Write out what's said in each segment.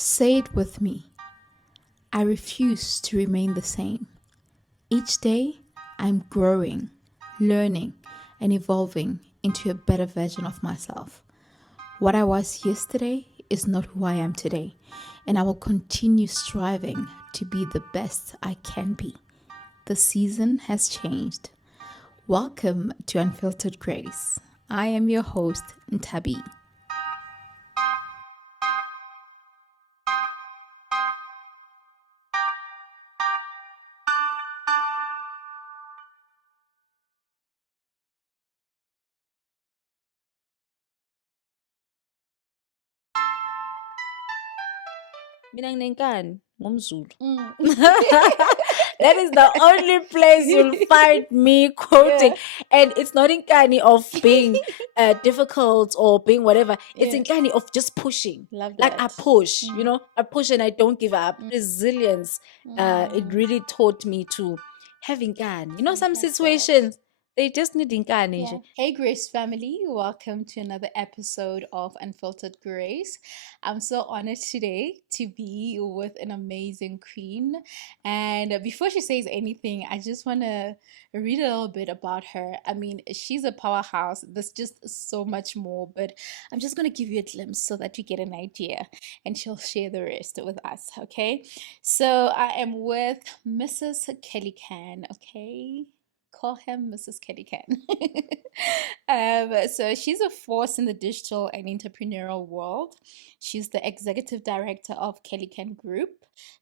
Say it with me. I refuse to remain the same. Each day, I'm growing, learning, and evolving into a better version of myself. What I was yesterday is not who I am today, and I will continue striving to be the best I can be. The season has changed. Welcome to Unfiltered Grace. I am your host, Ntabi. Mina nginenkani ngumZulu. That is the only place you'll find me quoting. And it's not inkani of being difficult or being whatever. It's inkani of just pushing. Love Like I that. push, I push and I don't give up. Resilience, it really taught me to have inkani. Some situations, they just need inkani. Yeah. Hey, Grace family, welcome to another episode of Unfiltered Grace. I'm so honored today to be with an amazing queen. And before she says anything, I just want to read a little bit about her. I mean, she's a powerhouse. There's just so much more, but I'm just going to give you a glimpse so that you get an idea and she'll share the rest with us, okay? So I am with Mrs. KellyCan, okay? Call him Mrs. KellyCan. So she's a force in the digital and entrepreneurial world. She's the executive director of KellyCan Group,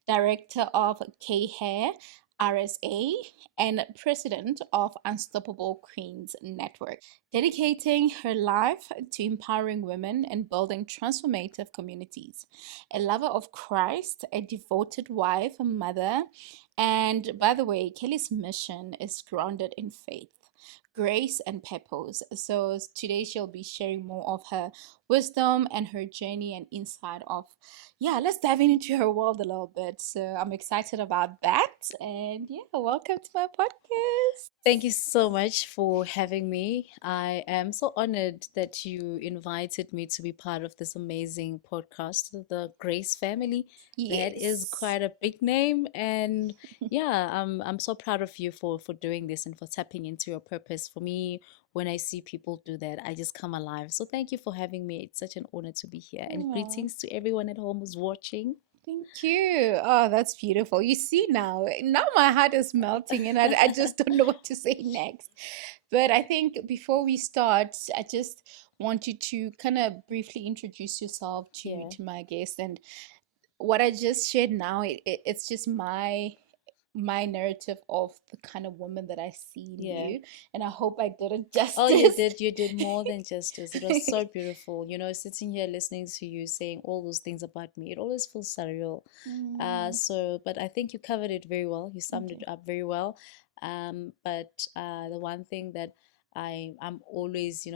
director of K Hair, RSA, and president of Unstoppable Queens Network, dedicating her life to empowering women and building transformative communities. A lover of Christ, a devoted wife, a mother, and by the way, Kelly's mission is grounded in faith, grace, and purpose. So today she'll be sharing more of her wisdom and her journey and insight of, yeah, let's dive into her world a little bit. So I'm excited about that. And yeah, welcome to my podcast. Thank you so much for having me. I am so honored that you invited me to be part of this amazing podcast, the Grace family. That is Yes. quite a big name, and yeah, I'm so proud of you for doing this and for tapping into your purpose. For me, when I see people do that, I just come alive. So thank you for having me. It's such an honor to be here, and Aw. greetings to everyone at home who's watching. Thank you. Oh, that's beautiful. You see now my heart is melting and I just don't know what to say next. But I think before we start, I just want you to kind of briefly introduce yourself to Yeah. to my guest. And what I just shared now, it's just my narrative of the kind of woman that I see in Yeah. you. And I hope I did it justice. Oh, you did more than justice. It was so beautiful. Sitting here listening to you saying all those things about me, it always feels surreal. But I think you covered it very well. You summed it up very well. But the one thing that I'm always,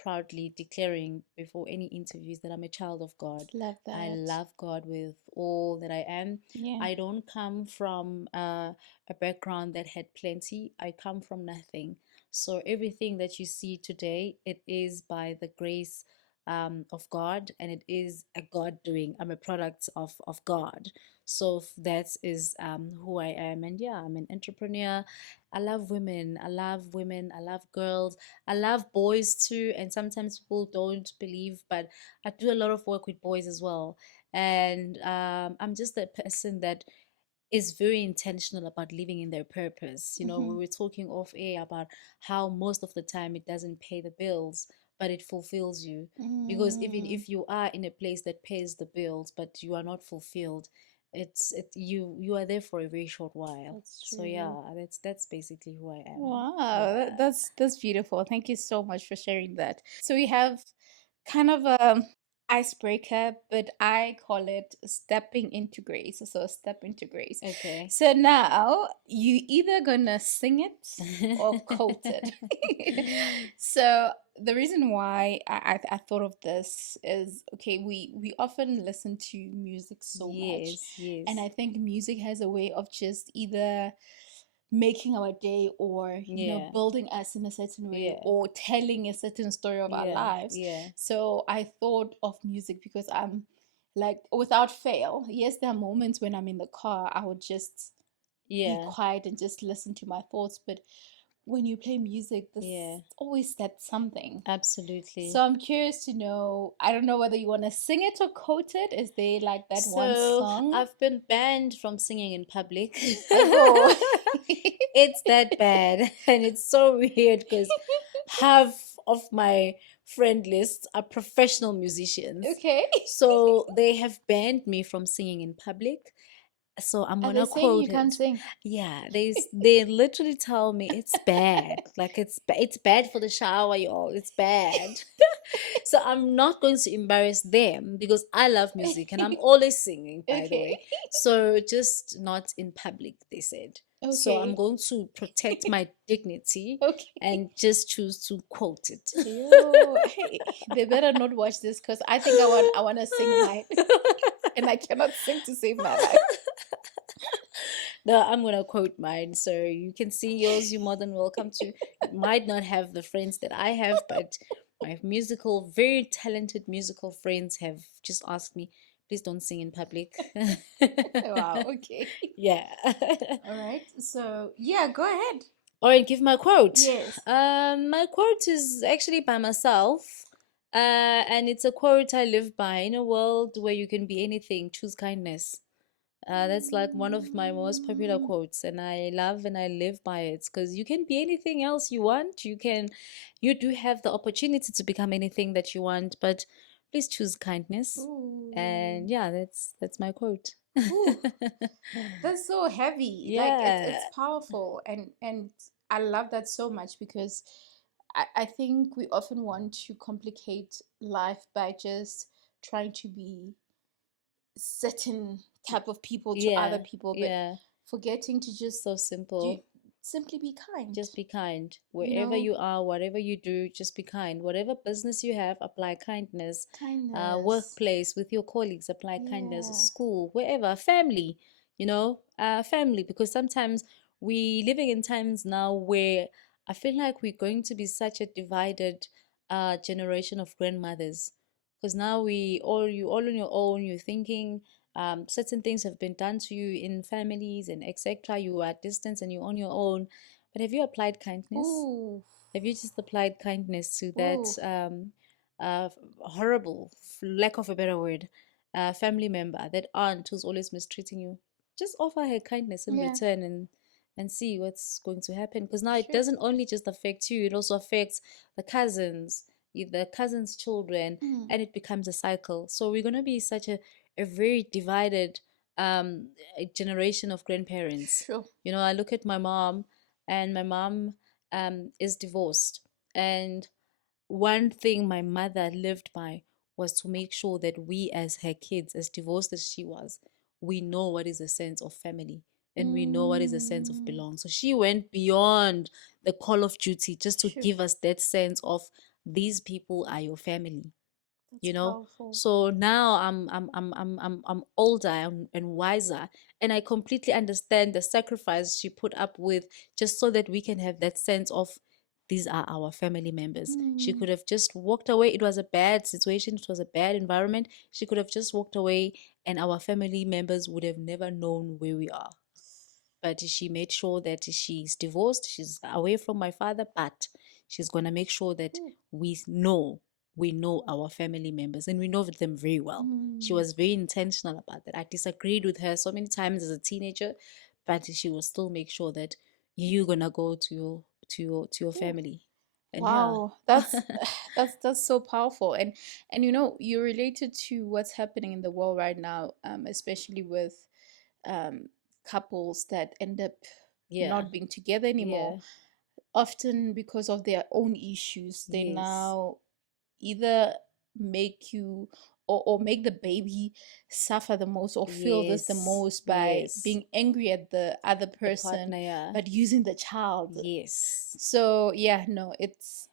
proudly declaring before any interviews that I'm a child of God. Love that. I love God with all that I am. Yeah. I don't come from a background that had plenty. I come from nothing. So everything that you see today, it is by the grace of God, and it is a God doing. I'm a product of God. So that is who I am. And yeah, I'm an entrepreneur. I love women. I love women. I love girls. I love boys too. And sometimes people don't believe, but I do a lot of work with boys as well. And I'm just a person that is very intentional about living in their purpose. We were talking off air about how most of the time it doesn't pay the bills, but it fulfills you. Because even if you are in a place that pays the bills, but you are not fulfilled, you are there for a very short while. That's So yeah, true. that's basically who I am. Wow, Yeah. that's beautiful. Thank you so much for sharing that. So we have kind of a icebreaker, but I call it stepping into grace. So step into grace. Okay. So now you either gonna sing it or quote it. So the reason why I thought of this is okay, we often listen to music so much. Yes. And I think music has a way of just either making our day or Yeah. building us in a certain way Yeah. or telling a certain story of our lives. Yeah. So I thought of music because I'm like without fail. Yes, there are moments when I'm in the car, I would just be Yeah. quiet and just listen to my thoughts. But when you play music, there's Yeah. always that something. So Absolutely. I'm curious to know, I don't know whether you want to sing it or quote it. Is there like that one So song? I've been banned from singing in public. Oh. It's that bad. And it's so weird because half of my friend list are professional musicians. Okay. So they have banned me from singing in public. So I'm Are they gonna saying you quote can't it. sing? Yeah, they literally tell me it's bad. Like it's bad for the shower, y'all. It's bad. So I'm not going to embarrass them because I love music and I'm always singing, by the Okay. way. So just not in public, they said. So I'm Okay. going to protect my dignity Okay. and just choose to quote it. Yo, hey, they better not watch this because I think I want to sing mine, and I cannot sing to save my life. No, I'm gonna quote mine. So you can see yours. You're more than welcome to. You might not have the friends that I have, but my musical, very talented musical friends have just asked me, please don't sing in public. Wow. Okay. Yeah. All right. So yeah, go ahead. All right, give my quote. Yes. My quote is actually by myself. And it's a quote I live by. In a world where you can be anything, choose kindness. That's like one of my most popular Mm, quotes, and I love and I live by it because you can be anything else you want. You do have the opportunity to become anything that you want, but please choose kindness. And ooh. yeah, that's my quote. Ooh. That's so heavy. Like it's Yeah, powerful, and I love that so much because I think we often want to complicate life by just trying to be certain type of people to other yeah, people, but yeah. forgetting to just So do simple. simply be kind. Just be kind. You Wherever know, you are, whatever you do, just be kind. Whatever business you have, apply kindness. kindness. Workplace with your colleagues, apply kindness. Yeah. School, wherever, family, family. Because sometimes we living in times now where I feel like we're going to be such a divided generation of grandmothers. Because now you all on your own. You're thinking certain things have been done to you in families and etc. You are at distance and you're on your own, but have you applied kindness? Ooh. Have you just applied kindness to that Ooh. uh, horrible, lack of a better word, family member, that aunt who's always mistreating you? Just offer her kindness in Yeah. return and see what's going to happen. Because now it Sure. doesn't only just affect you; it also affects the cousins, the cousins' children, Mm. and it becomes a cycle. So we're gonna be such a very divided generation of grandparents. Sure. I look at my mom, and my mom is divorced. And one thing my mother lived by was to make sure that we, as her kids, as divorced as she was, we know what is a sense of family and we know what is a sense of Mm. belong. So she went beyond the call of duty just to Sure. give us that sense of these people are your family That's you know powerful. so now I'm older and wiser, and I completely understand the sacrifice she put up with just so that we can have that sense of these are our family members. She Mm. could have just walked away. It was a bad situation, it was a bad environment. She could have just walked away and our family members would have never known where we are. But she made sure that she's divorced, she's away from my father, but she's going to make sure that Ooh. we know our family members and we know them very well. She Mm. was very intentional about that. I disagreed with her so many times as a teenager, but she will still make sure that you're going to go to your Ooh. family. And yeah. Wow, that's so powerful, and you related to what's happening in the world right now, especially with um, couples that end up Yeah. not being together anymore, Yeah. often because of their own issues. They Yes. now either make you or make the baby suffer the most or feel this the Yes. most by Yes. being angry at the other The person, partner, yeah. but using the child. Yes. So yeah, no, it's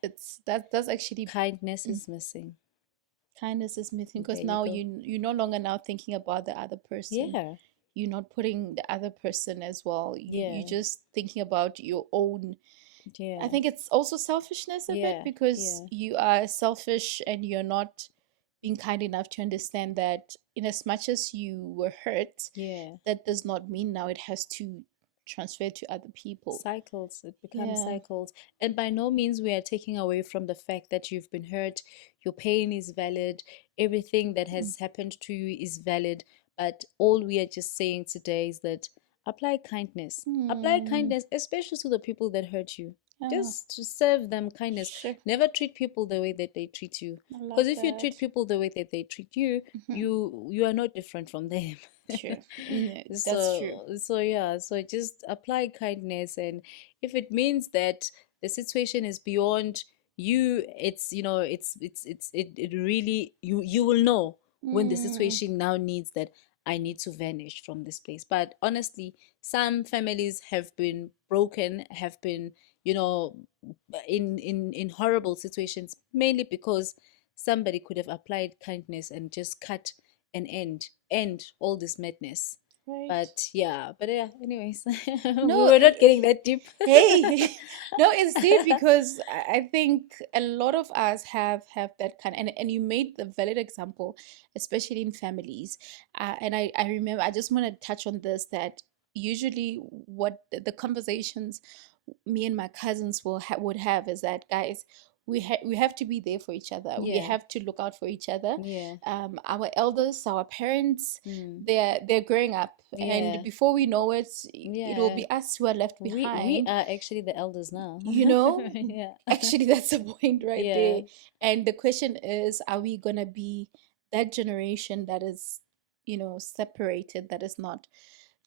that's actually Kindness mm, is missing. kindness is missing because There you now go. you're no longer now thinking about the other person. Yeah. You're not putting the other person as well. You're Yeah. just thinking about your own. I Yeah. think it's also selfishness a bit Yeah. because Yeah. you are selfish and you're not being kind enough to understand that in as much as you were hurt, Yeah. that does not mean now it has to transfer to other people. Cycles, it becomes Yeah. cycles. And by no means we are taking away from the fact that you've been hurt. Your pain is valid. Everything that Mm. has happened to you is valid. But all we are just saying today is that apply kindness. Apply Mm. kindness, especially to the people that hurt you. Oh, Just to serve them kindness. sure. Never treat people the way that they treat you. I love Because if you that. treat people the way that they treat you, Mhm. you are not different from them. Sure. Yeah, that's true. So yeah, so just apply kindness, and if it means that the situation is beyond you, it's it really, you will know when the Mm. situation now needs that I need to vanish from this place. But honestly, some families have been broken, have been, you know, in horrible situations, mainly because somebody could have applied kindness and just cut an end all this madness. Right. But yeah, anyways, we No, were not getting that deep. hey, no, it's deep because I think a lot of us have that kind, and you made the valid example, especially in families. And I remember, I just want to touch on this, that usually what the conversations me and my cousins would have is that, guys, we have to be there for each other. We Yeah, have to look out for each other. yeah, Our elders, our parents, mm, they're growing up, and yeah, before we know it, it will yeah. be us who are left We behind. are actually the elders now. You know, Yeah, actually, that's the point right yeah, there. And the question is, are we gonna be that generation that is, separated, that is not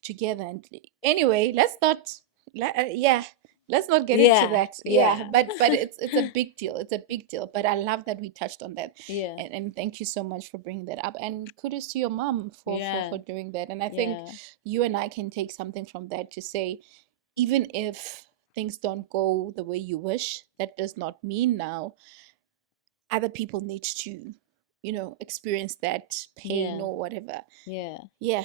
together? And anyway, yeah, let's not get into yeah, that. Yeah, yeah, but it's a big deal. It's a big deal. But I love that we touched on that, yeah, and thank you so much for bringing that up. And kudos to your mom yeah, for doing that. And I think yeah, you and I can take something from that to say, even if things don't go the way you wish, that does not mean now other people need to, experience that pain yeah, or whatever. yeah. Yeah.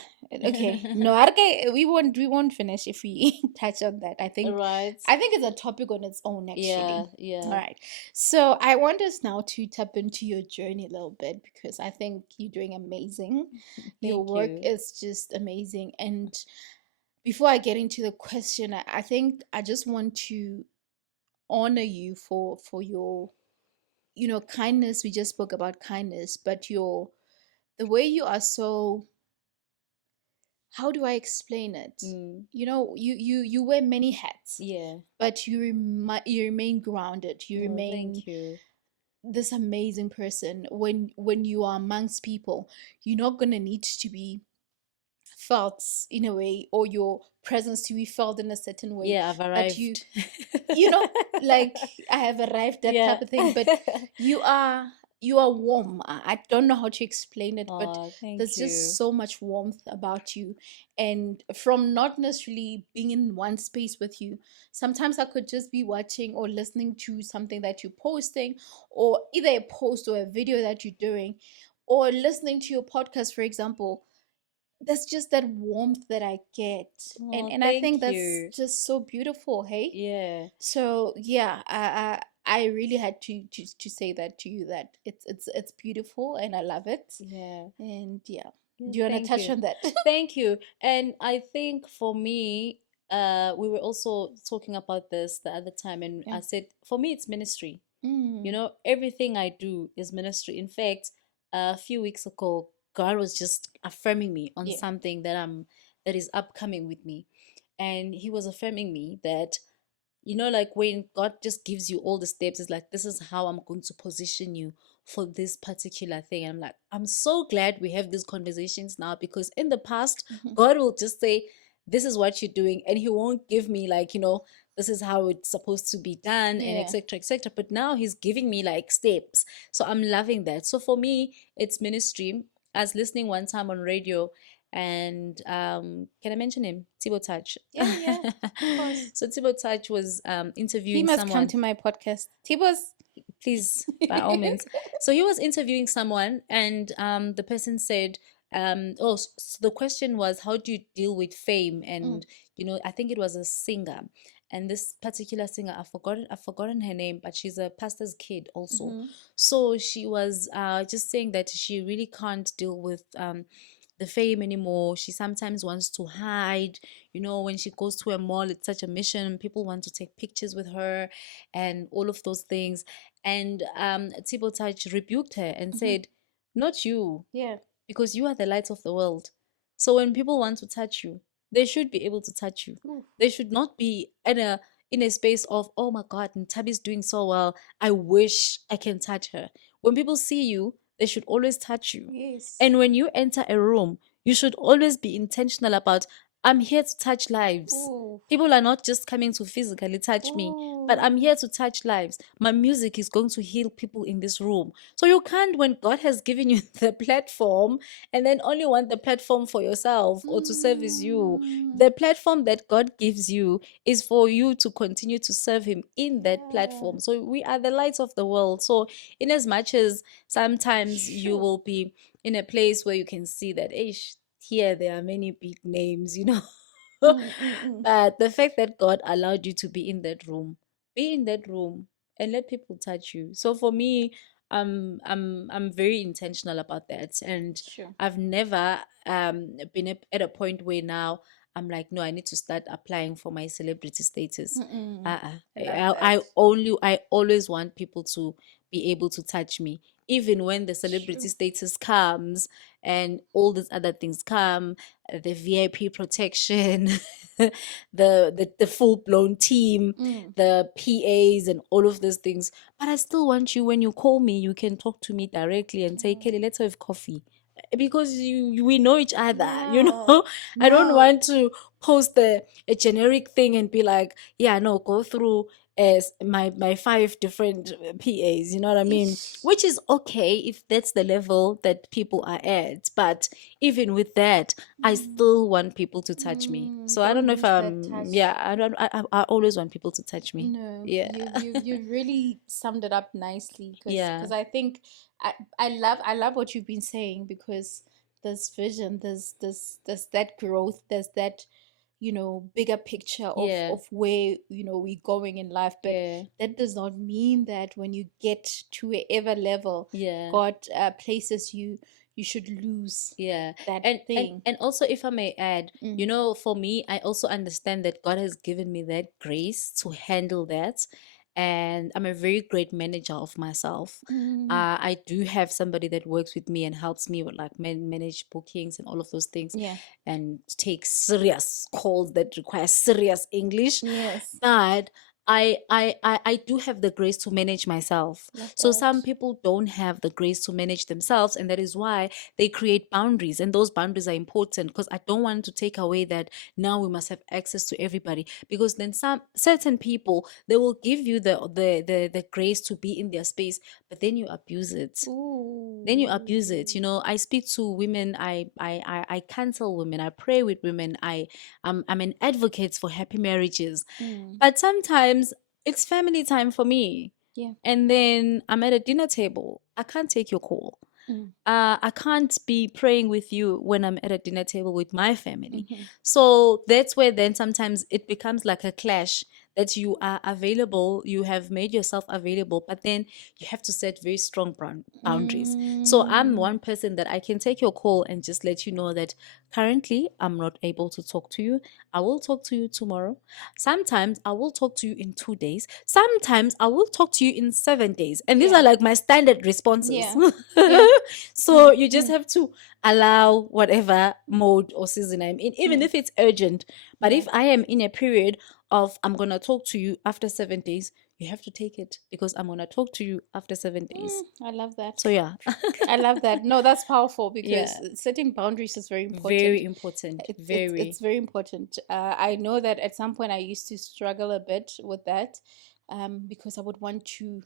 Okay. No, okay, we won't finish if we touch on that. I think Right. I think it's a topic on its own, Yeah, actually. All yeah. right. So I want us now to tap into your journey a little bit, because I think you're doing amazing. Your Thank work you. is just amazing. And before I get into the question, I think I just want to honor you for your, kindness. We just spoke about kindness, but the way you are so, how do I explain it? Mm, You wear many hats, yeah. but you remain grounded. You Oh, remain thank you. this amazing person. When you are amongst people, you're not gonna need to be felt in a way, or your presence to be felt in a certain way, Yeah, I've but you arrived. you know like, I have arrived, that Yeah. type of thing. But you are you are warm. I don't know how to explain it, but Oh, thank there's you. just so much warmth about you. And from not necessarily being in one space with you, sometimes I could just be watching or listening to something that you're posting, or either a post or a video that you're doing, or listening to your podcast, for example. There's just that warmth that I get. and Oh, and I think thank that's you. just so beautiful. Hey, Yeah. so yeah, I really had to say that to you, that it's beautiful and I love it. Yeah. And yeah, Yeah, do you want to thank touch you. on that? Thank you. And I think for me, we were also talking about this the other time, and Yeah. I said, for me, it's ministry. Mm. Everything I do is ministry. In fact, a few weeks ago, God was just affirming me on Yeah. something that is upcoming with me. And he was affirming me that, like when God just gives you all the steps, it's like, this is how I'm going to position you for this particular thing. And I'm like, I'm so glad we have these conversations now, because in the past, Mhm. God will just say, this is what you're doing, and he won't give me like, this is how it's supposed to be done, and Yeah. etc etc. But now he's giving me like steps, so I'm loving that. So for me, it's ministry. I was listening one time on radio, and can I mention him? Thibaut Touch. Yeah, yeah, of course. So Thibaut Touch was He interviewing must come someone. to my podcast. Tibos. Please, by all means. So he was interviewing someone, and the person said, so the question was, how do you deal with fame? Mm. And I think it was a singer. and this particular singer, I've forgotten her name, but she's a pastor's kid also. Mm-hmm. So she was just saying that she really can't deal with the fame anymore. She sometimes wants to hide. When she goes to a mall, it's such a mission. People want to take pictures with her and all of those things. And Tibo Touch rebuked her and Mm-hmm. said, "Not you, Yeah. because you are the light of the world. So when people want to touch you, they should be able to touch you. Ooh. They should not be in a space of, oh my God, Ntabi's doing so well. I wish I can touch her. When people see you, they should always touch you. Yes. And when you enter a room, you should always be intentional about, I'm here to touch lives. Ooh. People are not just coming to physically touch me, but I'm Ooh. here to touch lives. My music is going to heal people in this room. So you can't, when God has given you the platform, and then only want the platform for yourself or to service you. Mm. The platform that God gives you is for you to continue to serve Him in that Yeah. platform. So we are the lights of the world. So, in as much as sometimes you Sure. will be in a place where you can see that, here there are many big names. Mm-mm-mm. But the fact that God allowed you to be in that room, be in that room and let people touch you. So for me, I'm very intentional about that, and Sure. I've never been at a point where now I'm like, no, I need to start applying for my celebrity status. Mm-mm. Uh-uh. I love that. I always want people to be able to touch me, even when the celebrity Sure. status comes and all these other things come, the VIP protection, the full blown team, Mm. the PAs, and all of those things. But I still want you, when you call me, you can talk to me directly and say, Yeah. Kelly, let's have coffee. Because we know each other, Yeah. I don't No. want to post a generic thing and be like, yeah, no, go through as my five different PAs, you know what I mean? Ish. Which is okay if that's the level that people are at. But even with that, I Mm. still want people to touch me. So I don't Don't know if lose that touch. yeah, I don't, I always want people to touch me. No, Yeah. you really summed it up nicely, Yeah. because I think I love what you've been saying, because there's vision, there's that growth, there's that, bigger picture of Yeah. where, we're going in life. But Yeah. that does not mean that when you get to whatever level Yeah. God places you, you should lose Yeah. that And and thing. and also, if I may add, Mm. for me, I also understand that God has given me that grace to handle that. And I'm a very great manager of myself. Mm. I do have somebody that works with me and helps me with like manage bookings and all of those things, Yeah. and take serious calls that require serious English. Yes. But I do have the grace to manage myself. Love So that. some people don't have the grace to manage themselves, and that is why they create boundaries, and those boundaries are important, because I don't want to take away that now we must have access to everybody, because then some certain people, they will give you the grace to be in their space, but then you abuse it. Then you abuse it. Ooh. I speak to women, I counsel women, I pray with women, I'm an advocate for happy marriages. Mm. But sometimes it's family time for me, Yeah. and then I'm at a dinner table, I can't take your call. Mm. I can't be praying with you when I'm at a dinner table with my family. Mm-hmm. So that's where then sometimes it becomes like a clash, that you are available, you have made yourself available, but then you have to set very strong boundaries. So I'm Mm. one person that I can take your call and just let you know that currently I'm not able to talk to you. I will talk to you tomorrow. Sometimes I will talk to you in 2 days. Sometimes I will talk to you in 7 days. And these are Yeah. like my standard responses. Yeah. Yeah. So Mm. you just Mm. have to allow whatever mode or season I'm in, even Mm. if it's urgent. But Yeah. if I am in a period of I'm gonna talk to you after 7 days, you have to take it, because I'm gonna talk to you after 7 days. I love that. So yeah. I love that. No, that's powerful, Yeah. because setting boundaries is very important. Very important. It's Very. very important. I know that at some point I used to struggle a bit with that, because I would want to.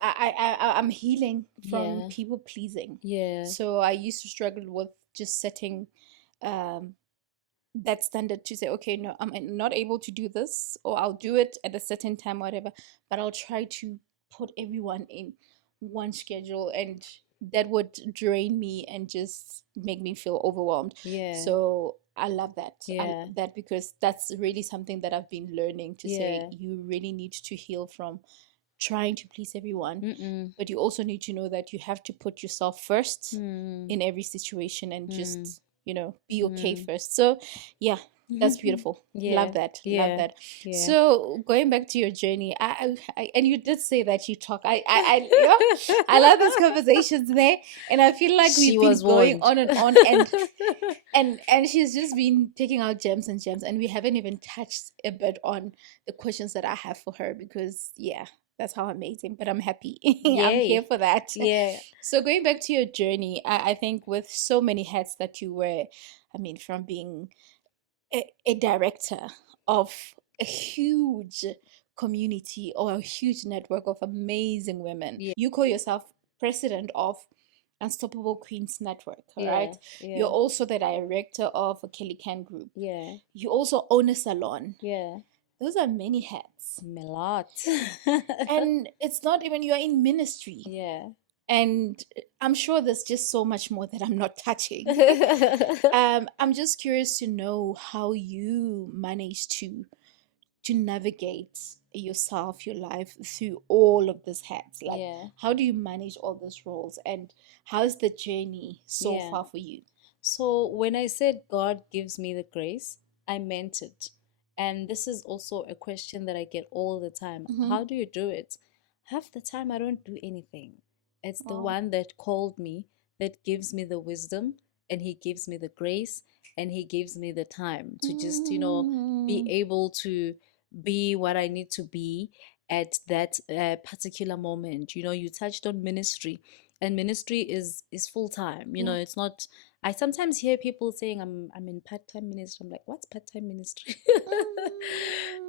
I'm healing from Yeah. people pleasing, Yeah. so I used to struggle with just setting um that standard to say, okay, no, I'm not able to do this, or I'll do it at a certain time, whatever, but I'll try to put everyone in one schedule. And that would drain me and just make me feel overwhelmed. Yeah. So I love that. I Yeah. love that because that's really something that I've been learning to say Yeah. you really need to heal from trying to please everyone, Mm-mm. but you also need to know that you have to put yourself first Mm. in every situation and Mm. just, be okay Mm. first. So, yeah, that's beautiful. Love Yeah. that. Love Yeah. that. Yeah. So, going back to your journey, and you did say that you talk. I love these conversations there, and I feel like She we've been was going warned. on and on, and she's just been taking out gems and gems, and we haven't even touched a bit on the questions that I have for her because, yeah, that's how amazing. But I'm happy. I'm here Yay. for that. Yeah. So going back to your journey, I think with so many hats that you wear, I mean, from being a director of a huge community or a huge network of amazing women. Yeah. You call yourself president of Unstoppable Queens Network, all right? Yeah. You're Yeah. also the director of a KellyCan group. Yeah. You also own a salon. Yeah. Those are many hats. A lot. And it's not even you're in ministry. Yeah. And I'm sure there's just so much more that I'm not touching. I'm just curious to know how you manage to navigate yourself, your life through all of these hats. Like, Yeah. how do you manage all those roles, and how's the journey so Yeah. far for you? So when I said God gives me the grace, I meant it. And this is also a question that I get all the time. Mm-hmm. How do you do it? Half the time I don't do anything. It's the Wow. one that called me that gives me the wisdom, and he gives me the grace, and he gives me the time to just, be Mm, able to be what I need to be at that particular moment. You touched on ministry, and ministry is full time. yeah. It's not. I sometimes hear people saying I'm in part-time ministry. I'm like, what's part-time ministry?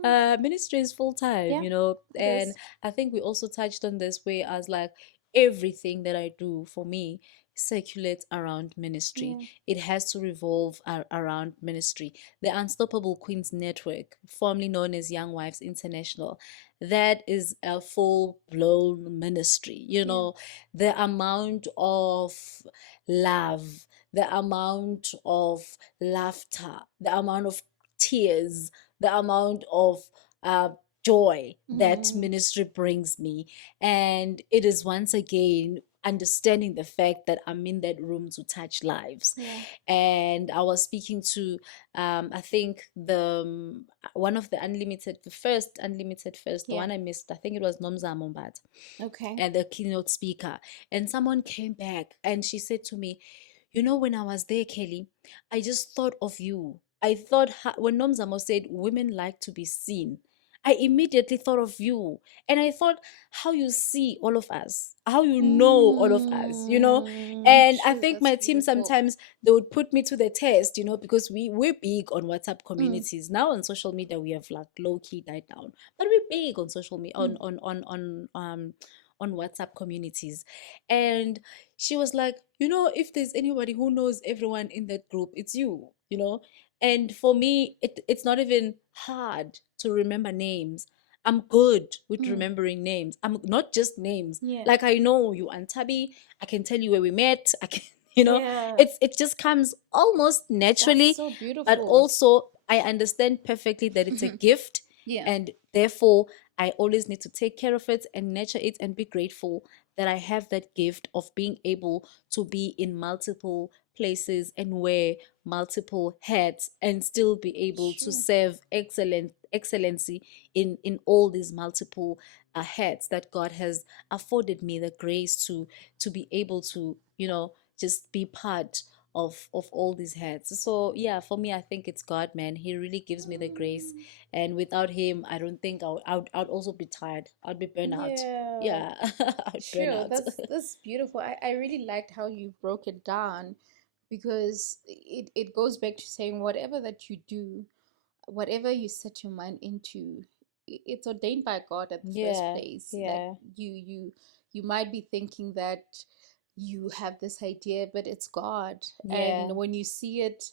Mm, Ministry is full-time, yeah, it and is. I think we also touched on this way as like everything that I do for me circulates around ministry. Yeah. It has to revolve around ministry. The Unstoppable Queens Network, formerly known as Young Wives International, that is a full-blown ministry. Yeah. The amount of love, the amount of laughter, the amount of tears, the amount of uh, joy that Mm, ministry brings me. And it is once again understanding the fact that I'm in that room to touch lives. yeah. And I was speaking to, I think one of the first Unlimited first, the Yeah. one I missed, I think it was Nomza Mombat, Okay. and the keynote speaker. And someone came back and she said to me, when I was there, Kelly, I just thought of you. I thought when Nomzamo said women like to be seen, I immediately thought of you. And I thought how you see all of us, how you know all of us. And I True. think That's my team beautiful. sometimes they would put me to the test, because we're big on WhatsApp Mm, communities. Now on social media we have like low key died down. But we're big on social media mm, on WhatsApp communities. And she was like, if there's anybody who knows everyone in that group, it's you. And for me, it's not even hard to remember names. I'm good with mm. remembering names. I'm not just names. Yeah. Like I know you and Tabby. I can tell you where we met. I can, you know, Yeah. it just comes almost That's naturally, so but beautiful. also I understand perfectly that it's a gift, Yeah. and therefore I always need to take care of it and nurture it and be grateful that I have that gift of being able to be in multiple places and wear multiple hats and still be able to True. serve excellency in all these multiple hats that God has afforded me the grace to be able to just be part of all these hats. So yeah, for me, I think it's God, man. He really gives me the grace, Mm, and without him, I don't think I'd also be tired. I'd be burnout. yeah. Yeah, I'd burn True. out. That's beautiful. I really liked how you broke it down because it goes back to saying whatever that you do, whatever you set your mind into, it's ordained by God at the first Yeah, place. That yeah, you might be thinking that you have this idea, but it's God. yeah, And when you see it,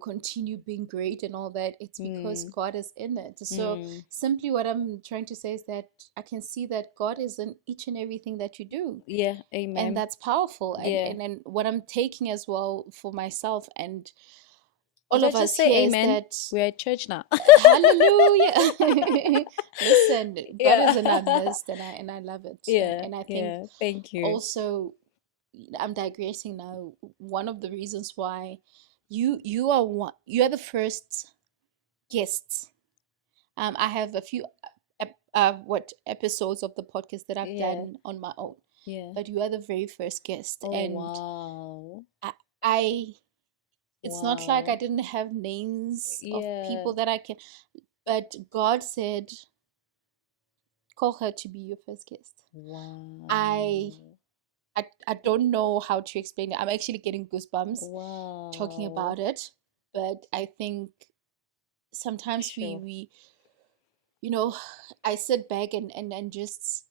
continue being great and all that, it's because Mm, God is in it. So mm. simply what I'm trying to say is that I can see that God is in each and everything that you do, Yeah, and amen. that's powerful. and Yeah. and, and what I'm taking as well for myself and Did all I of just us say here is amen? that, We're at church now. hallelujah. Listen, God is Yeah. in our midst, and I love it. and Yeah, and I think yeah. Thank you. also, I'm digressing now. One of the reasons why you are the first guest. I have a few episodes of the podcast that I've Yeah, done on my own, yeah. but you are the very first guest. Oh, And wow. I, I it's not like I Wow. didn't have names of Yeah. people that I can, but God said, call her to be your first guest. I Wow. I don't know how to explain it. I'm actually getting goosebumps talking Wow. about it, but I think sometimes we Sure. we I sit back and just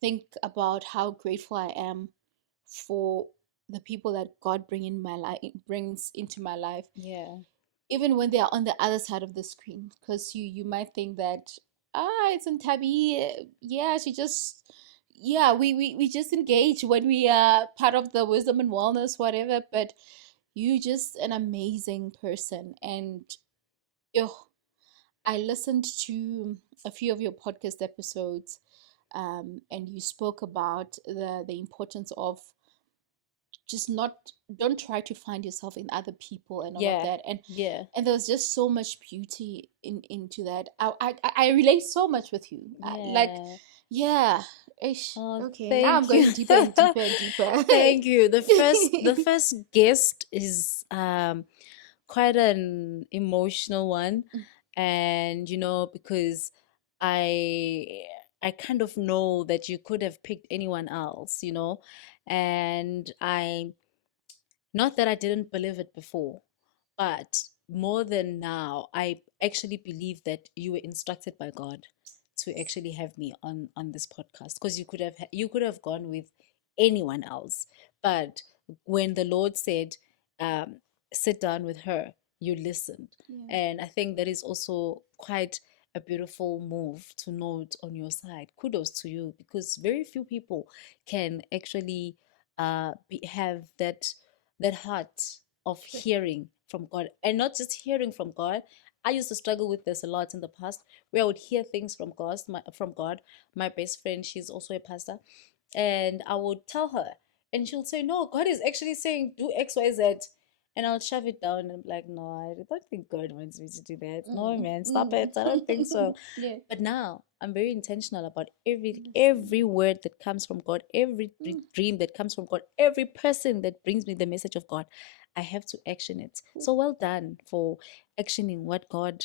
think about how grateful I am for the people that God brings into my life, Yeah. even when they are on the other side of the screen. Because you might think that, it's Ntabi, yeah, she just, yeah, we just engage when we are part of the wisdom and wellness, whatever. But you just an amazing person. And yo, I listened to a few of your podcast episodes, and you spoke about the importance of just not don't try to find yourself in other people and all of Yeah. that. and Yeah. and there's just so much beauty into that. I relate so much with you. Like, Yeah. yeah. Ish. Oh, Okay, now I'm thank you. going deeper and deeper and deeper. Thank you. The first guest is quite an emotional one, and because I I kind of know that you could have picked anyone else, and I not that I didn't believe it before, but more than now, I actually believe that you were instructed by God to actually have me on this podcast, because you could have gone with anyone else, but when the Lord said, um, "Sit down with her," you listened, Yeah. and I think that is also quite a beautiful move to note on your side. Kudos to you, because very few people can actually have that heart of hearing from God, and not just hearing from God. I used to struggle with this a lot in the past, where I would hear things from God. My best friend, she's also a pastor, and I would tell her, and she'll say, "No, God is actually saying do X, Y, Z," and I'll shove it down and I'm like, "No, I don't think God wants me to do that. No, Mm, man, stop mm. it. I don't think so." Yeah. But now I'm very intentional about every Listen. every word that comes from God, every Mm. dream that comes from God, every person that brings me the message of God. I have to action it. Ooh, So well done for actioning what God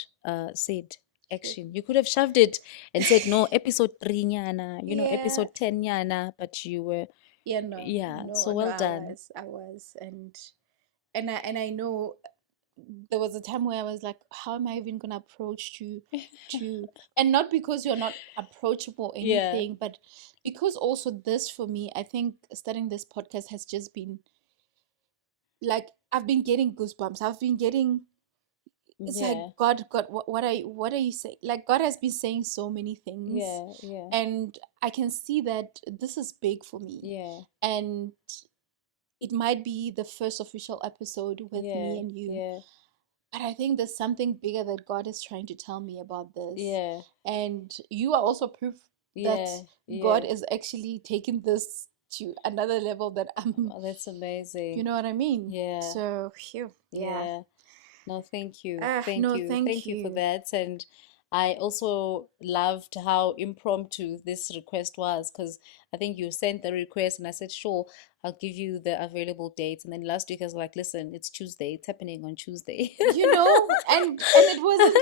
said. shit. Action. You could have shoved it and said no, episode 3 nyana, Yeah. episode 10 nyana, but you were, Yeah, no, yeah. no, So no, well I done. was, and I know there was a time where I was like, how am I even gonna approach to and not because you're not approachable or Yeah. anything, but because also this for me, I think starting this podcast has just been like, I've been getting goosebumps. I've been getting, it's like, Yeah. God, what are you saying? Like, God has been saying so many things, Yeah. Yeah. and I can see that this is big for me. Yeah. And it might be the first official episode with me Yeah. and you, Yeah. but I think there's something bigger that God is trying to tell me about this. Yeah. And you are also proof that Yeah. God Yeah. is actually taking this to another level that I'm, Oh, that's you amazing. know what I mean? Yeah. So, phew, yeah. Yeah. No, thank you. Thank No, you. thank Thank you for you. that. And I also loved how impromptu this request was, because I think you sent the request and I said, sure, I'll give you the available dates. And then last week I was like, listen, it's Tuesday. It's happening on Tuesday. And it wasn't,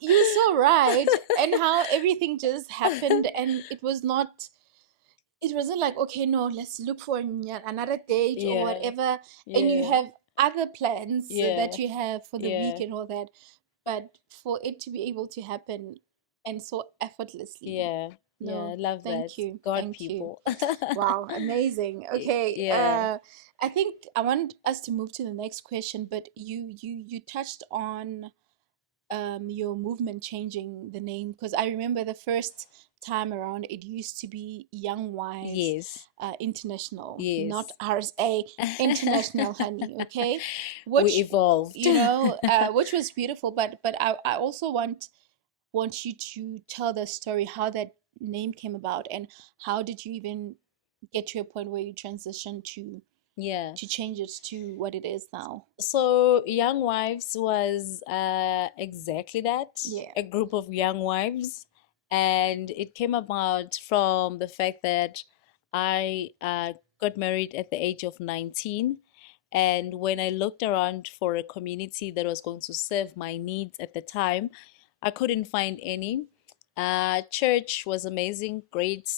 you're so right. And how everything just happened, and it wasn't like, okay, no, let's look for another date or Yeah. whatever. And you Yeah. have other plans that Yeah. you have for the week Yeah. and all that. But for it to be able to happen and so effortlessly, Yeah. Yeah, No, I love that. thank you. God Thank you. people. Wow, amazing. Okay, Yeah. I think I want us to move to the next question, but you touched on your movement changing the name, because I remember the first time around it used to be Young Wives Yes. International, not Yes. RSA International, honey. Okay, We which evolved. which was beautiful, but I also want you to tell the story how that name came about, and how did you even get to a point where you transitioned Yeah. to change it to what it is now. So, Young Wives was exactly that, Yeah. a group of young wives. And it came about from the fact that I got married at the age of 19. And when I looked around for a community that was going to serve my needs at the time, I couldn't find any. Church was amazing, great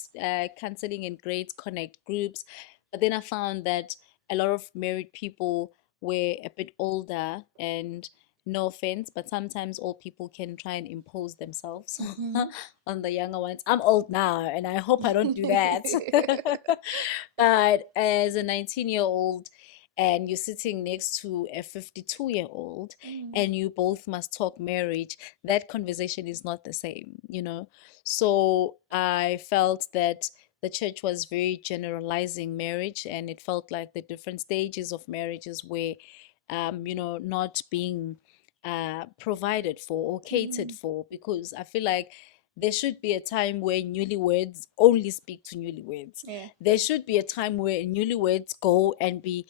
counseling and great connect groups. But then I found that a lot of married people were a bit older, and no offense, but sometimes old people can try and impose themselves Mm-hmm. on the younger ones. I'm old now and I hope I don't do that. But as a 19-year-old, and you're sitting next to a 52-year-old, Mm, and you both must talk marriage, that conversation is not the same. So I felt that the church was very generalizing marriage, and it felt like the different stages of marriages were not being provided for or catered mm, for, because I feel like there should be a time where newlyweds only speak to newlyweds. yeah. There should be a time where newlyweds go and be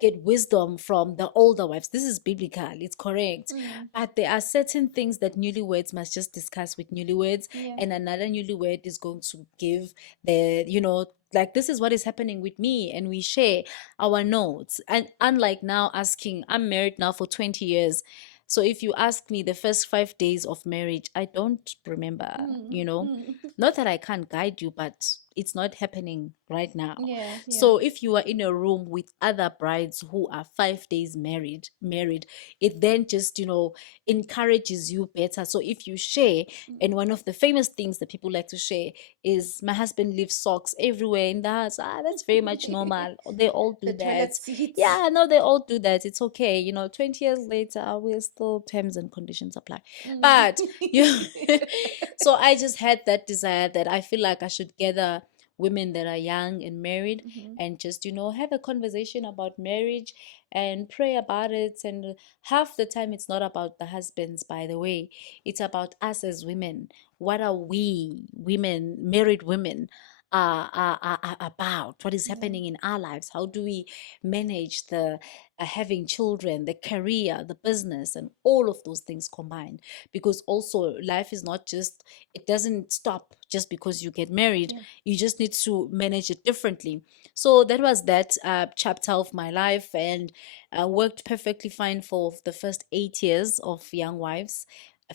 get wisdom from the older wives. This is biblical, it's correct. Mm, But there are certain things that newlyweds must just discuss with newlyweds, yeah. and another newlywed is going to give like, this is what is happening with me, and we share our notes. And unlike now, asking, I'm married now for 20 years, so if you ask me the first 5 days of marriage, I don't remember, Mm, you know. mm. Not that I can't guide you, but it's not happening right now. Yeah, yeah. So if you are in a room with other brides who are 5 days married, it then just, encourages you better. So if you share, Mm. and one of the famous things that people like to share is, my husband leaves socks everywhere in the house. That's very much normal. They all The do toilet that. seats. Yeah, no, they all do that. It's okay. 20 years later, we're still, terms and conditions apply. Mm. But you so I just had that desire that I feel like I should gather women that are young and married, Mhm. and just, have a conversation about marriage and pray about it. And half the time, it's not about the husbands, by the way, it's about us as women. What are we women, married women, are about? What is Yeah. happening in our lives? How do we manage the having children, the career, the business, and all of those things combined? Because also, life is not just, it doesn't stop just because you get married. Yeah. You just need to manage it differently. So that was that chapter of my life, and worked perfectly fine for the first 8 years of Young Wives.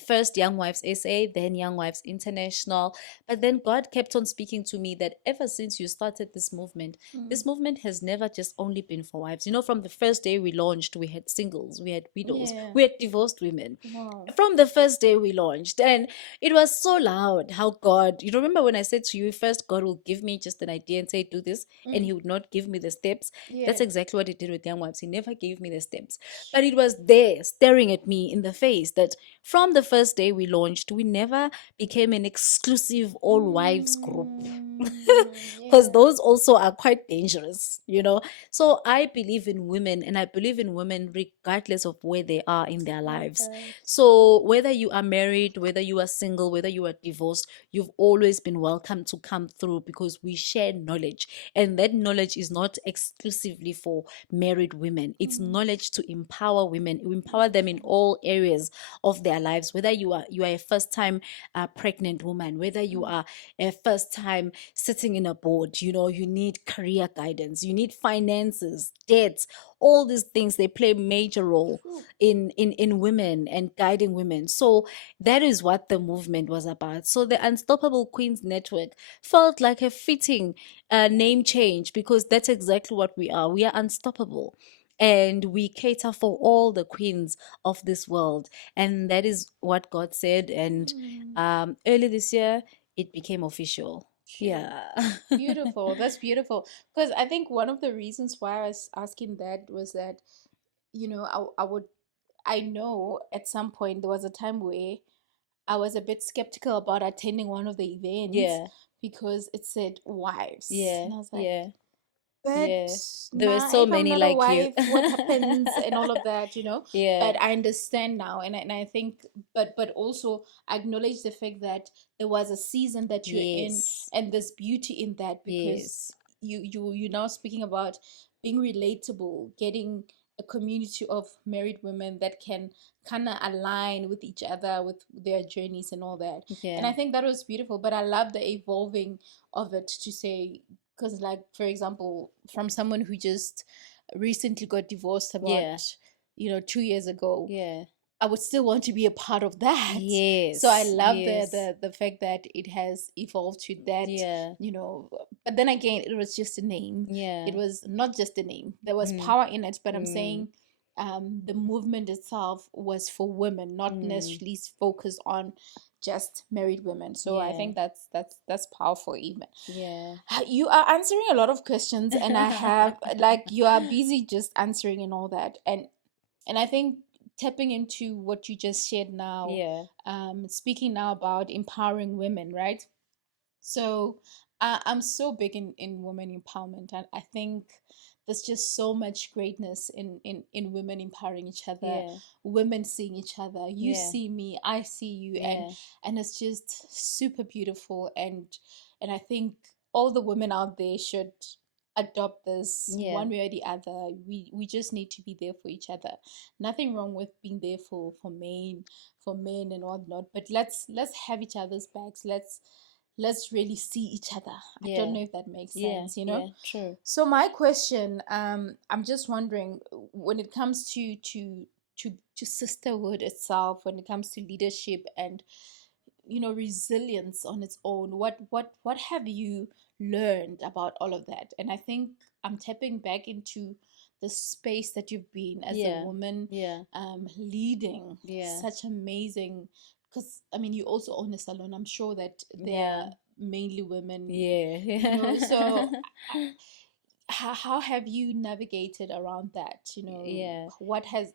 First Young Wives SA, then Young Wives International. But then God kept on speaking to me that ever since you started Mm. this movement has never just only been for wives. From the first day we launched, we had singles, we had widows, Yeah. we had divorced women. Wow. From the first day we launched, and it was so loud how God, you remember when I said to you, first God will give me just an idea and say, do this, and Mm. He would not give me the steps. Yeah. That's exactly what He did with Young Wives. He never gave me the steps, but it was there staring at me in the face that from the first day we launched, we never became an exclusive all wives group. Mm. Because Yeah. those also are quite dangerous. So I believe in women, and I believe in women regardless of where they are in their Love lives. that. So whether you are married, whether you are single, whether you are divorced, you've always been welcome to come through, because we share knowledge, and that knowledge is not exclusively for married women. It's Mm. knowledge to empower women, empower them in Beautiful. all areas of their lives. Whether you are a first time pregnant woman, whether you Mm. are a first time sitting in a board, you need career guidance, you need finances, debts, all these things, they play a major role True. in women and guiding women. So that is what the movement was about. So the Unstoppable Queens Network felt like a fitting name change, because that's exactly what we are. We are unstoppable, and we cater for all the queens of this world. And that is what God said. And Mm. early this year, it became official. True. Yeah. Beautiful. That's beautiful. Because I think one of the reasons why I was asking that was that, I know at some point there was a time where I was a bit skeptical about attending one of the events Yeah. because it said wives. Yeah. And I was like, Yeah. but Yeah. There were nah, so if I'm many not a like you. wife, what happens and all of that. Yeah. But I understand now, and I think, but also I acknowledge the fact that there was a season that you're in, Yes. and there's beauty in that because Yes. you're now speaking about being relatable, getting a community of married women that can kind of align with each other with their journeys and all that. And Yeah. I think that was beautiful, but I love the evolving of it to say, because like for example, from someone who just recently got divorced about Yeah. 2 years ago, Yeah. I would still want to be a part of that. So I Yes. love the Yes. the fact that it has evolved to that, Yeah. you know. But then again, it was just a name. It Yeah. was not just a name. There was Mm. power in it. But I'm Mm. saying, the movement itself was for women, not Mm. necessarily focused on just married women. So I Yeah. think that's powerful even. Yeah. You are answering a lot of questions, and I have like you are busy just answering and all that, and I think tapping into what you just shared now, Yeah. speaking now about empowering women, right? So I'm so big in women empowerment, and I think there's just so much greatness in women empowering each other, Yeah. women seeing each other. You Yeah. see me, I see you, and Yeah. and it's just super beautiful. And I think all the women out there should adopt this Yeah. one way or the other. We just need to be there for each other. Nothing wrong with being there for men and whatnot, but let's have each other's backs. Let's really see each other. I don't Yeah. know if that makes Yeah. sense. Yeah. True. So my question, I'm just wondering, when it comes to sisterhood itself, when it comes to leadership and resilience on its own, what have you learned about all of that? And I think I'm tapping back into the space that you've been as a Yeah. woman, Yeah. leading Yeah. such amazing, because I mean you also own a salon. I'm sure that they are Yeah. mainly women, so Yeah. how have you navigated around that? Yeah. What has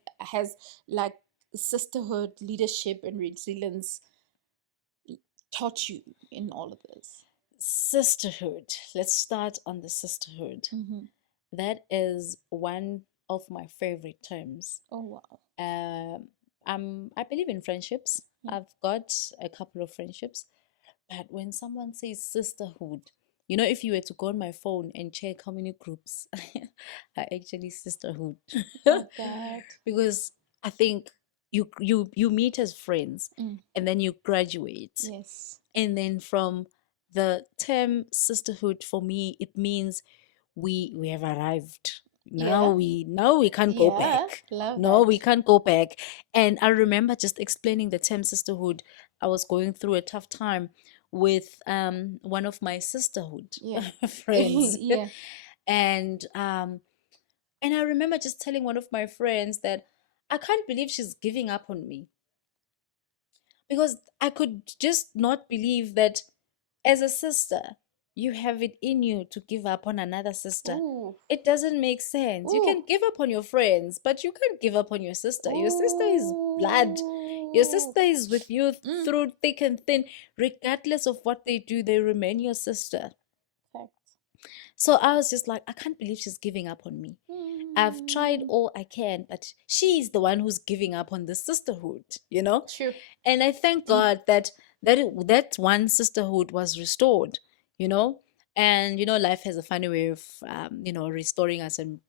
like sisterhood, leadership, and resilience taught you in all of this? Sisterhood. Let's start on the sisterhood. Mm-hmm. That is one of my favorite terms. Oh wow. Um, I believe in friendships. Yeah. I've got a couple of friendships, but when someone says sisterhood, if you were to go on my phone and check how many groups are actually sisterhood, Oh God. because I think you meet as friends, Mm. and then you graduate, Yes. and then from the term sisterhood, for me it means we have arrived. now Yeah. we now we can't go Yeah. back. Love No, that. we can't go back. And I remember just explaining the term sisterhood. I was going through a tough time with one of my sisterhood Yeah. friends. Yeah. And I remember just telling one of my friends that I can't believe she's giving up on me, because I could just not believe that as a sister, you have it in you to give up on another sister. Ooh. It doesn't make sense. You Ooh. can give up on your friends, but you can't give up on your sister. Your sister is blood. Your Ooh. sister is with you Mm. through thick and thin. Regardless of what they do, they remain your sister. Fact. So I was just like, I can't believe she's giving up on me. I've tried Mm. all I can, but she's the one who's giving up on the sisterhood. True. And I thank God that one sisterhood was restored, you know. And life has a funny way of restoring us and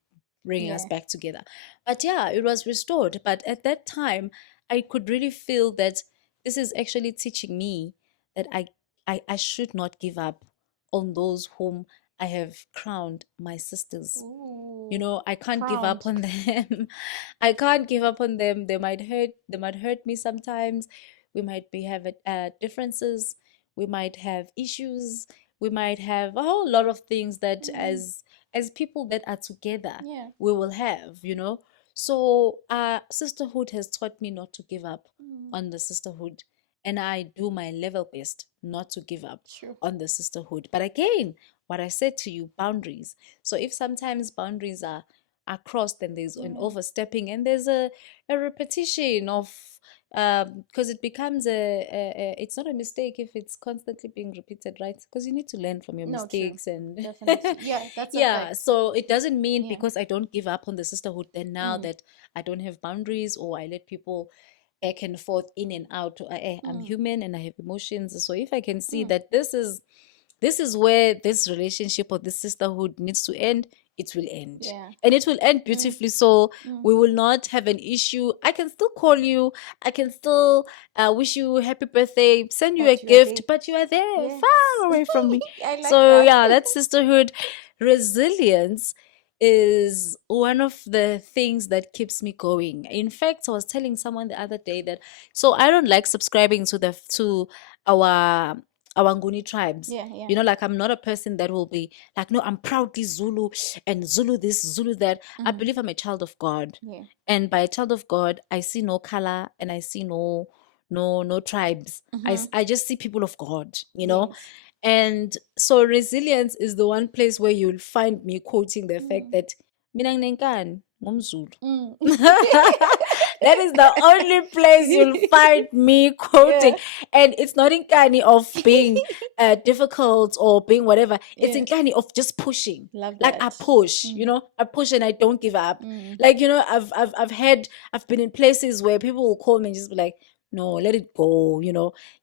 bringing us Yeah. back together. But yeah, it was restored. But at that time, I could really feel that this is actually teaching me that I should not give up on those whom I have crowned my sisters. Ooh. I can't give Crowned. up on them. I can't give up on them. They might hurt me sometimes. We might be having differences. We might have issues. We might have a whole lot of things that Mm. as people that are together Yeah. we will have. So sisterhood has taught me not to give up Mm. on the sisterhood. and I do my level best not to give up True. on the sisterhood. But again, what I said to you, boundaries. So if sometimes boundaries are crossed, then there's an overstepping, and there's a repetition of because it becomes it's not a mistake if it's constantly being repeated, right? Because you need to learn from your No, true. mistakes, and Definitely. Yeah, that's a yeah, fact. so it doesn't mean Yeah. because I don't give up on the sisterhood, then now that I don't have boundaries, or I let people back and forth, in and out. I'm human and I have emotions. So if I can see that this is where this relationship or this sisterhood needs to end, it will end. Yeah. And it will end beautifully. So we will not have an issue. I can still call you. I can still wish you happy birthday, send you a But you are gift, there. but you are there, Yes. far away from me. I like So that. yeah, that sisterhood resilience is one of the things that keeps me going. In fact, I was telling someone the other day that, so I don't like subscribing to our Nguni tribes. Yeah, yeah. You know, like, I'm not a person that will be like, no, I'm proudly Zulu and Zulu this, Zulu that. I believe I'm a child of God. Yeah. And by a child of God, I see no color, and I see no tribes. I just see people of God, you know. Yes. And so resilience is the one place where you'll find me quoting the fact that mina nginenkani ngumZulu. That is the only place you'll find me quoting. Yeah. And it's not in Kani of being difficult or being whatever. It's Yeah. in Kani of just pushing. Love Like, I that. push, I push and I don't give up. Like, I've been in places where people will call me and just be like, no, let it go,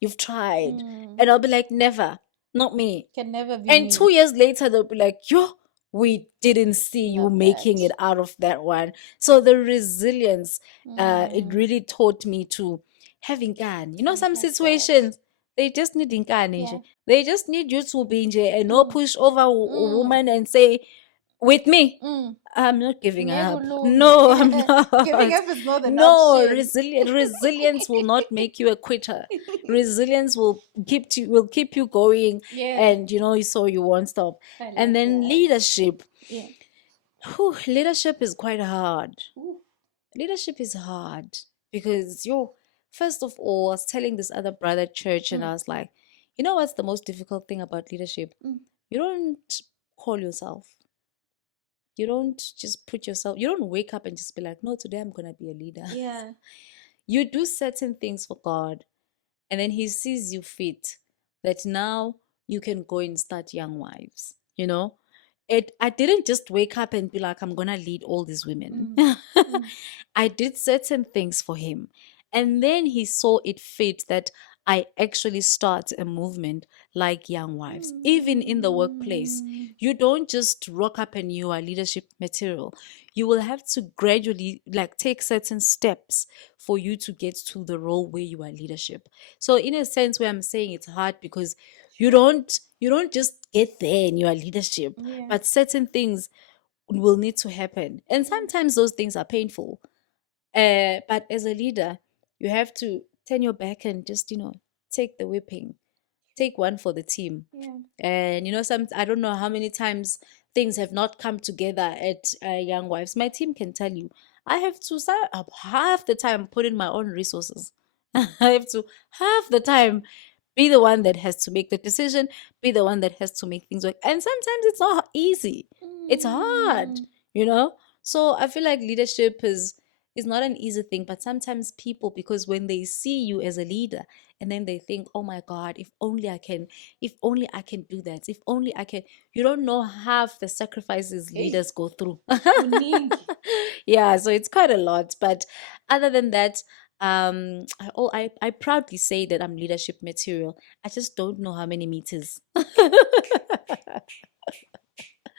you've tried. And I'll be like, never, not me. Can never be And me. 2 years later, they'll be like, yo, we didn't see you Love making that. it out of that one. So the resilience, it really taught me to have inkani. Some Like that. situations, they just need inkani. Yeah. They just need you to be and no push over a woman and say, with me, I'm not giving up. Ngekulungi. No, I'm Giving not. up is not an No, option. resilience will not make you a quitter. Resilience will keep you going, Yeah. and so you won't stop. I love And then that. leadership. Yeah. Leadership is quite hard. Ooh. Leadership is hard because first of all, I was telling this other brother at church, and I was like, what's the most difficult thing about leadership? You don't call yourself. You don't just put yourself, you don't wake up and just be like, no, today I'm going to be a leader. Yeah. You do certain things for God, and then He sees you fit that now you can go and start young wives. I didn't just wake up and be like, I'm going to lead all these women. I did certain things for Him. And then He saw it fit that I actually start a movement like Young Wives. Even in the workplace, you don't just rock up and you are leadership material. You will have to gradually take certain steps for you to get to the role where you are leadership. So in a sense, where I'm saying it's hard because you don't just get there in your leadership, Yeah. but certain things will need to happen, and sometimes those things are painful. But as a leader, you have to turn your back and just take the whipping, take one for the team. Yeah. And some, I don't know how many times things have not come together at Young Wives. My team can tell you, I have to half the time put in my own resources. I have to half the time be the one that has to make the decision, be the one that has to make things work. And sometimes it's not easy. It's hard, you know? So I feel like leadership is not an easy thing, but sometimes people, because when they see you as a leader, and then they think, oh my God, if only I can do that, if only I can, you don't know half the sacrifices leaders go through. Yeah, so it's quite a lot. But other than that, I proudly say that I'm leadership material. I just don't know how many meters.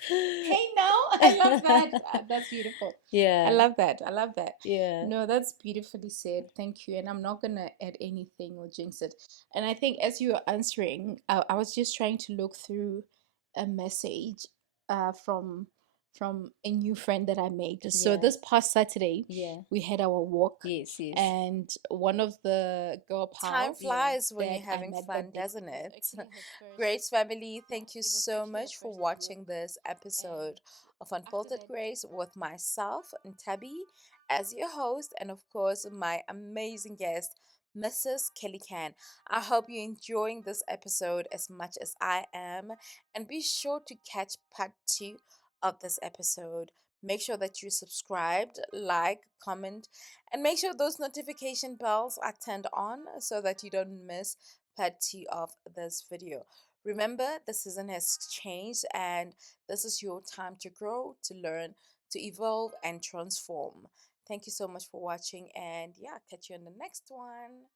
Hey, no, I love that. That's beautiful. Yeah. I love that. I love that. Yeah. No, that's beautifully said. Thank you. And I'm not gonna add anything or jinx it. And I think as you were answering, I was just trying to look through a message from a new friend that I made. So Yeah. this past Saturday, Yeah. we had our walk. Yes, yes. And one of the girl Time pals flies when that you're I having met fun, that day doesn't was it? actually her Grace first. family, thank you It was so actually her much for first walk. watching this episode And of after Unfiltered that, Grace with myself and Tabby as your host, and of course, my amazing guest, Mrs. KellyCan. I hope you're enjoying this episode as much as I am, and be sure to catch part 2 of this episode. Make sure that you subscribed, like, comment, and make sure those notification bells are turned on so that you don't miss part 2 of this video. Remember, the season has changed, and this is your time to grow, to learn, to evolve, and transform. Thank you so much for watching, and yeah, catch you in the next one.